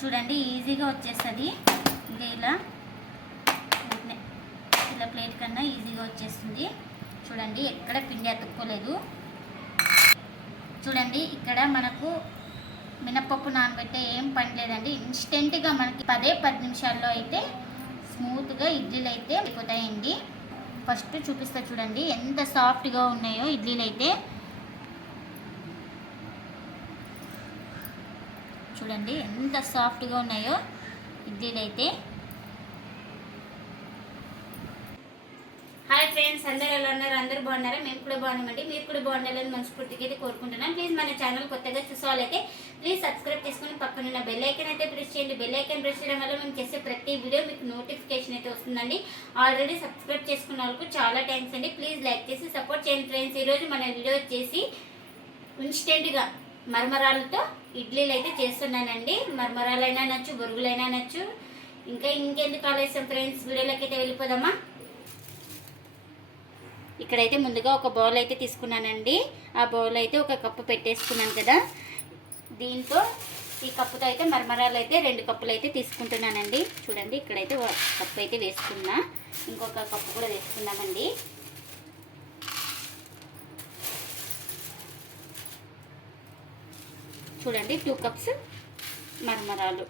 చూడండి ఈజీగా వచ్చేస్తుంది. ఇంకా ఇలా ఇలా ప్లేట్ కన్నా ఈజీగా వచ్చేస్తుంది. చూడండి ఎక్కడ పిండి అతుక్కోలేదు. చూడండి ఇక్కడ మనకు మినప్పప్పు నానబెట్టే ఏం పని లేదండి. ఇన్స్టెంట్గా మనకి పదే పది నిమిషాల్లో అయితే స్మూత్గా ఇడ్లీలు అయితే అయిపోతాయండి. ఫస్ట్ చూపిస్తా చూడండి ఎంత సాఫ్ట్గా ఉన్నాయో ఇడ్లీలు అయితే చూడండి ఎంత సాఫ్ట్గా ఉన్నాయో ఇడ్లీలైతే. అయితే హాయ్ ఫ్రెండ్స్ అందరు ఎలా ఉన్నారు? అందరూ బాగున్నారా? మేము కూడా బాగున్నామండి. మీరు కూడా బాగుండాలని మనస్ఫూర్తిగా అయితే కోరుకుంటున్నాం. ప్లీజ్ మన ఛానల్ కొత్తగా చూసేవాళ్ళైతే ప్లీజ్ సబ్స్క్రైబ్ చేసుకుని పక్కన ఉన్న బెల్ ఐకన్ అయితే ప్రెస్ చేయండి. బెల్ ఐకన్ ప్రెస్ చేయడం వల్ల మేము చేసే ప్రతి వీడియో మీకు నోటిఫికేషన్ అయితే వస్తుందండి. ఆల్రెడీ సబ్స్క్రైబ్ చేసుకున్న వాళ్ళకు చాలా థ్యాంక్స్ అండి. ప్లీజ్ లైక్ చేసి సపోర్ట్ చేయండి ఫ్రెండ్స్ ఈరోజు మన వీడియో వచ్చేసి ఇన్స్టెంట్గా మరమరాలతో ఇడ్లీలు అయితే చేస్తున్నానండి. మరమరాలైనా నచ్చు బొరుగులైనా నచ్చు ఇంకా ఇంకెందుకు ఆలస్యం ఫ్రెండ్స్? వీడియోలోకి అయితే వెళ్ళిపోదామా? ఇక్కడైతే ముందుగా ఒక బౌల్ అయితే తీసుకున్నానండి. ఆ బౌల్ అయితే ఒక కప్పు పెట్టేసుకున్నాను కదా. దీంతో ఈ కప్పుతో అయితే మరమరాలు అయితే రెండు కప్పులు అయితే తీసుకుంటున్నానండి. చూడండి ఇక్కడైతే కప్పు అయితే వేసుకున్నా. ఇంకొక కప్పు కూడా వేసుకున్నామండి చూడండి టూ కప్స్ మరమరాలు.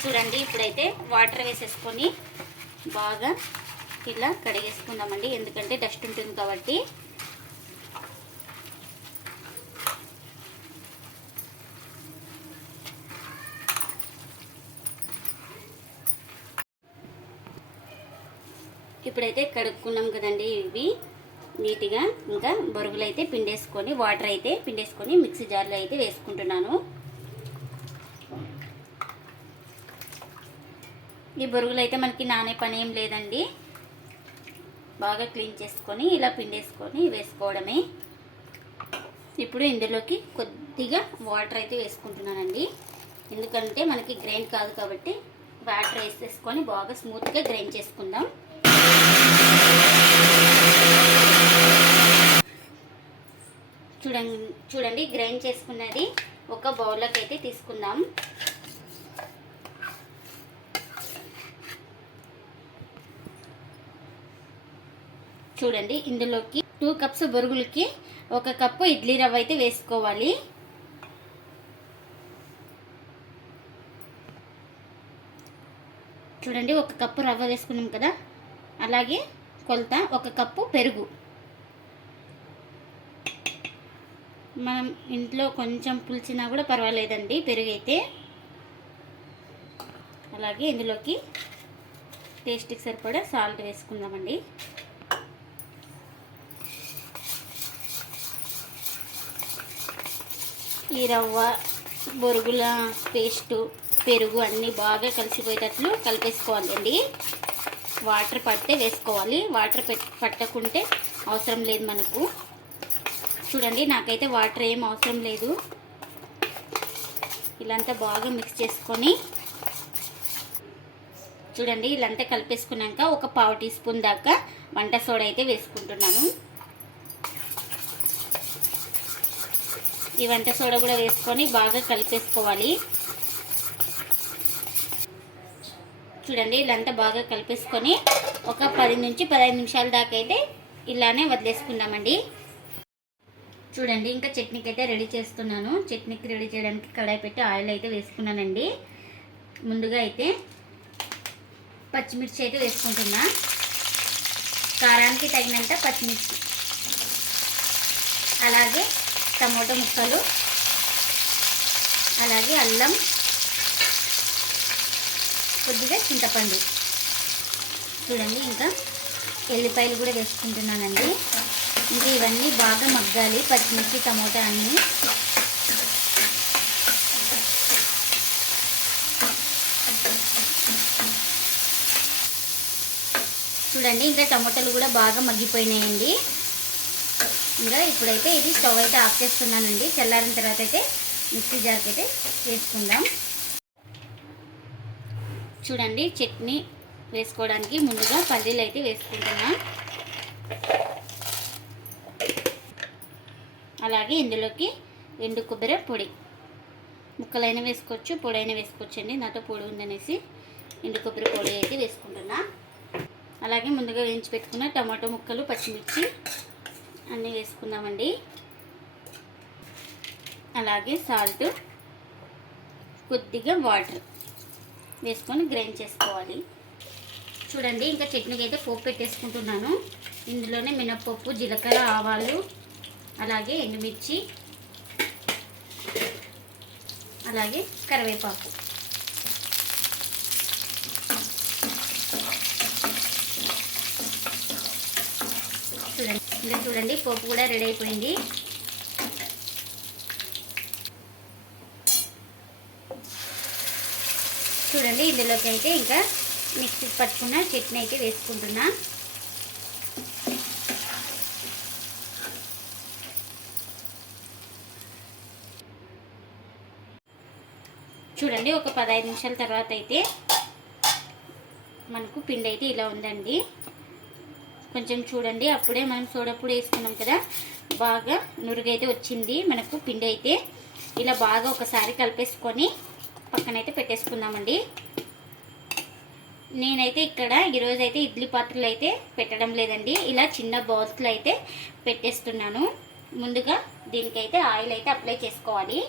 చూడండి ఇప్పుడైతే వాటర్ వేసేసుకొని బాగా ఇలా కడిగేసుకుందామండి. ఎందుకంటే డస్ట్ ఉంటుంది కాబట్టి. ఇప్పుడైతే కడుక్కున్నాం కదండి ఇవి నీట్గా. ఇంకా బొరుగులు అయితే పిండేసుకొని వాటర్ అయితే పిండేసుకొని మిక్సీ జార్లో అయితే వేసుకుంటున్నాను. ఈ బొరుగులు అయితే మనకి నానే పని ఏం లేదండి. బాగా క్లీన్ చేసుకొని ఇలా పిండేసుకొని వేసుకోవడమే. ఇప్పుడు ఇందులోకి కొద్దిగా వాటర్ అయితే వేసుకుంటున్నానండి. ఎందుకంటే మనకి గ్రైండ్ కాదు కాబట్టి వాటర్ వేసేసుకొని బాగా స్మూత్గా గ్రైండ్ చేసుకుందాం. చూడండి చూడండి గ్రైండ్ చేసుకున్నది ఒక బౌల్లోకి అయితే తీసుకుందాం. చూడండి ఇందులోకి టూ కప్స్ బొరుగులకి ఒక కప్పు ఇడ్లీ రవ్వ అయితే వేసుకోవాలి. చూడండి ఒక కప్పు రవ్వ వేసుకున్నాం కదా? అలాగే కొలత ఒక కప్పు పెరుగు. మనం ఇంట్లో కొంచెం పులిచినా కూడా పర్వాలేదండి పెరుగు అయితే అలాగే ఇందులోకి టేస్ట్కి సరిపడా సాల్ట్ వేసుకుందామండి. ఈ రవ్వ బొరుగుల పేస్టు పెరుగు అన్నీ బాగా కలిసిపోయేటట్లు కలిపేసుకోవాలండి. వాటర్ పడితే వేసుకోవాలి. వాటర్ పెట్ పట్టకుంటే అవసరం లేదు మనకు. చూడండి నాకైతే వాటర్ ఏం అవసరం లేదు. ఇలాంతా బాగా మిక్స్ చేసుకొని చూడండి ఇలాంతా కలిపేసుకున్నాక ఒక పావు టీ స్పూన్ దాకా వంట సోడా అయితే వేసుకుంటున్నాను. ఈ వంట సోడా కూడా వేసుకొని బాగా కలిపేసుకోవాలి. చూడండి ఇలాంతా బాగా కలిపేసుకొని ఒక పది నుంచి పదహైదు నిమిషాల దాకా అయితే ఇలానే వదిలేసుకుందామండి. చూడండి ఇంకా చట్నీకి అయితే రెడీ చేస్తున్నాను. చట్నీకి రెడీ చేయడానికి కడాయి పెట్టి ఆయిల్ అయితే వేసుకున్నానండి. ముందుగా అయితే పచ్చిమిర్చి అయితే వేసుకుంటున్నా. కారానికి తగినంత పచ్చిమిర్చి. అలాగే టమోటా ముక్కలు. అలాగే అల్లం. కొద్దిగా చింతపండు. చూడండి ఇంకా ఎల్లిపాయలు కూడా వేసుకుంటున్నానండి. ఇంకా ఇవన్నీ బాగా మగ్గాలి. పచ్చిమిర్చి టమోటా అన్నీ. చూడండి ఇంకా టమోటాలు కూడా బాగా మగ్గిపోయినాయండి. ఇంకా ఇప్పుడైతే ఇది స్టవ్ అయితే ఆఫ్ చేస్తున్నానండి. చల్లారిన తర్వాత అయితే మిక్సీ జార్కి అయితే వేసుకుందాం. చూడండి చట్నీ వేసుకోవడానికి ముందుగా పల్లీలు అయితే వేసుకుంటున్నాం. అలాగే ఇందులోకి ఎండు కొబ్బరి పొడి. ముక్కలైనా వేసుకోవచ్చు పొడి అయినా వేసుకోవచ్చు అండి నాతో పొడి ఉందనేసి ఎండు కొబ్బరి పొడి అయితే వేసుకుంటున్నా. అలాగే ముందుగా వేయించి పెట్టుకున్న టమాటో ముక్కలు పచ్చిమిర్చి అన్నీ వేసుకుందామండి. అలాగే సాల్ట్ కొద్దిగా వాటర్ వేసుకొని గ్రైండ్ చేసుకోవాలి. చూడండి ఇంకా చట్నీకి అయితే పోపు పెట్టేసుకుంటున్నాను. ఇందులోనే మినప్పప్పు జీలకర్ర ఆవాలు అలాగే ఎండుమిర్చి అలాగే కరివేపాకు. చూడండి ఇంకా చూడండి పోపు కూడా రెడీ అయిపోయింది. చూడండి ఇందులోకి అయితే ఇంకా మిక్సీ పట్టుకున్న చట్నీ అయితే వేసుకుంటున్నా. చూడండి ఒక పదహైదు నిమిషాల తర్వాత అయితే మనకు పిండి అయితే ఇలా ఉందండి. కొంచెం చూడండి అప్పుడే మనం సోడప్పుడు వేసుకున్నాం కదా బాగా నురుగైతే వచ్చింది మనకు పిండి అయితే. ఇలా బాగా ఒకసారి కలిపేసుకొని పక్కనైతే పెట్టేసుకుందామండి. నేనైతే ఇక్కడ ఈరోజు అయితే ఇడ్లీ పాత్రలు అయితే పెట్టడం లేదండి. ఇలా చిన్న బౌల్స్లో అయితే పెట్టేస్తున్నాను. ముందుగా దీనికైతే ఆయిల్ అయితే అప్లై చేసుకోవాలి.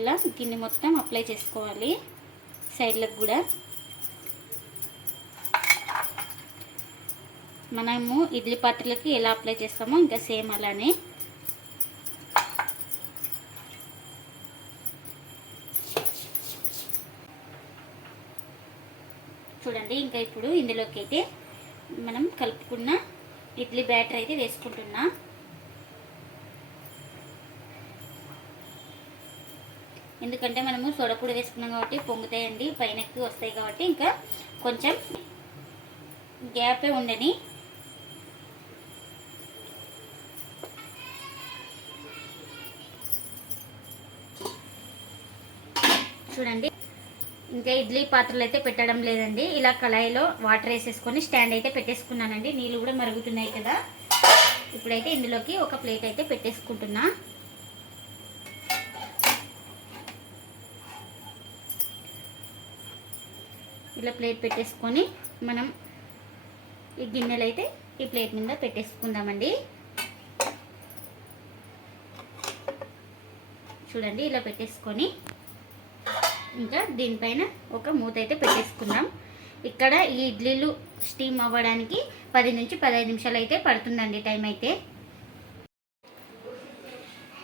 ఇలా దీన్ని మొత్తం అప్లై చేసుకోవాలి. సైడ్లకు కూడా. మనము ఇడ్లీ పాత్రలకి ఎలా అప్లై చేస్తామో ఇంకా సేమ్ అలానే. చూడండి ఇంకా ఇప్పుడు ఇందులోకి అయితే మనం కలుపుకున్న ఇడ్లీ బ్యాటర్ అయితే వేసుకుంటున్నా. ఎందుకంటే మనము సొడపొడి వేసుకున్నాం కాబట్టి పొంగుతాయండి పైన ఎక్కువ వస్తాయి కాబట్టి ఇంకా కొంచెం గ్యాపే ఉండని. చూడండి ఇంకా ఇడ్లీ పాత్రలు అయితే పెట్టడం లేదండి. ఇలా కళాయిలో వాటర్ వేసేసుకొని స్టాండ్ అయితే పెట్టేసుకున్నానండి. నీళ్ళు కూడా మరుగుతున్నాయి కదా. ఇప్పుడైతే ఇందులోకి ఒక ప్లేట్ అయితే పెట్టేసుకుంటున్నా. ఇలా ప్లేట్ పెట్టేసుకొని మనం ఈ గిన్నెలు అయితే ఈ ప్లేట్ మీద పెట్టేసుకుందామండి. చూడండి ఇలా పెట్టేసుకొని ఇంకా దీనిపైన ఒక మూత అయితే పెట్టేసుకుందాం. ఇక్కడ ఈ ఇడ్లీలు స్టీమ్ అవ్వడానికి పది నుంచి పదహైదు నిమిషాలు అయితే పడుతుందండి టైం అయితే.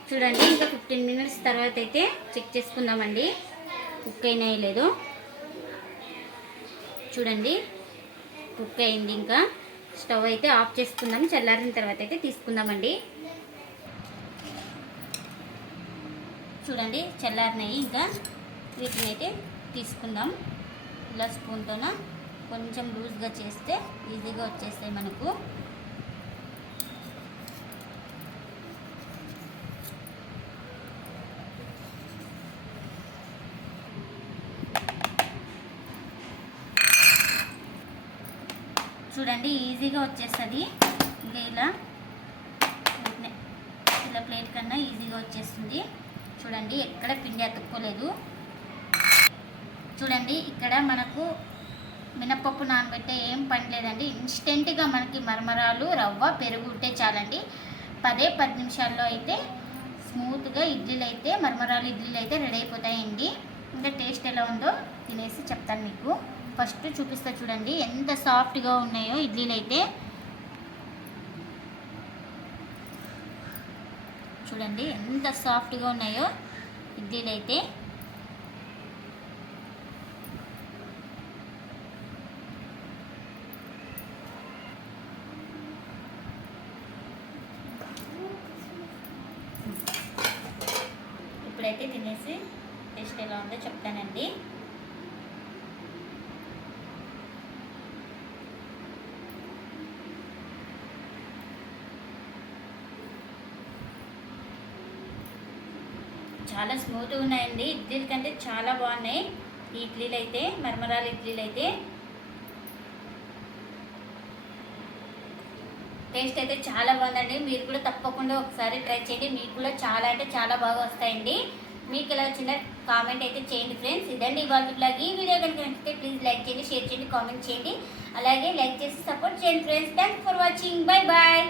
చూడండి ఇంకా ఫిఫ్టీన్ మినిట్స్ తర్వాత అయితే చెక్ చేసుకుందామండి. కుక్ అయినాయి లేదో. చూడండి. కుక్ అయింది ఇంకా. స్టవ్ అయితే ఆఫ్ చేసుకుందాం. చల్లారిన తర్వాత అయితే తీసుకుందామండి. చూడండి చల్లారినాయి ఇంకా. వీటిని అయితే తీసుకుందాం. ఇలా స్పూన్తోన కొంచెం లూజ్గా చేస్తే ఈజీగా వచ్చేస్తాయి మనకు. చూడండి ఈజీగా వచ్చేస్తుంది. ఇంకా ఇలా ఇలా ప్లేట్ కన్నా ఈజీగా వచ్చేస్తుంది. చూడండి ఎక్కడ పిండి అతుక్కోలేదు. చూడండి ఇక్కడ మనకు మినపప్పు నానబెట్టే ఏం పని లేదండి. ఇన్స్టెంట్గా మనకి మరమరాలు రవ్వ పెరుగు ఉంటే చాలండి. పదే పది నిమిషాల్లో అయితే స్మూత్గా ఇడ్లీలు అయితే మరమరాలు ఇడ్లీలు అయితే రెడీ అయిపోతాయండి. ఇంకా టేస్ట్ ఎలా ఉందో తినేసి చెప్తాను మీకు. ఫస్ట్ చూపిస్తా చూడండి. ఎంత సాఫ్ట్గా ఉన్నాయో ఇడ్లీలు అయితే చూడండి ఎంత సాఫ్ట్గా ఉన్నాయో ఇడ్లీలు అయితే ఇప్పుడైతే తినేసి టేస్ట్ ఎలా ఉందో చెప్తానండి. చాలా స్మూత్గా ఉన్నాయండి. ఇడ్లీల కంటే చాలా బాగున్నాయి. ఈ ఇడ్లీలు అయితే మరమరాలు ఇడ్లీలు అయితే. టేస్ట్ అయితే చాలా బాగుందండి. మీరు కూడా తప్పకుండా ఒకసారి ట్రై చేయండి. మీకు కూడా చాలా అంటే చాలా బాగా వస్తాయండి. మీకు ఎలా వచ్చిందో కామెంట్ అయితే చేయండి ఫ్రెండ్స్. ఇదండి ఇవాళ బ్లాగ్ ఈ వీడియో కనుక నచ్చితే ప్లీజ్ లైక్ చేయండి షేర్ చేయండి కామెంట్ చేయండి. అలాగే లైక్ చేసి సపోర్ట్ చేయండి friends. Thanks for watching bye bye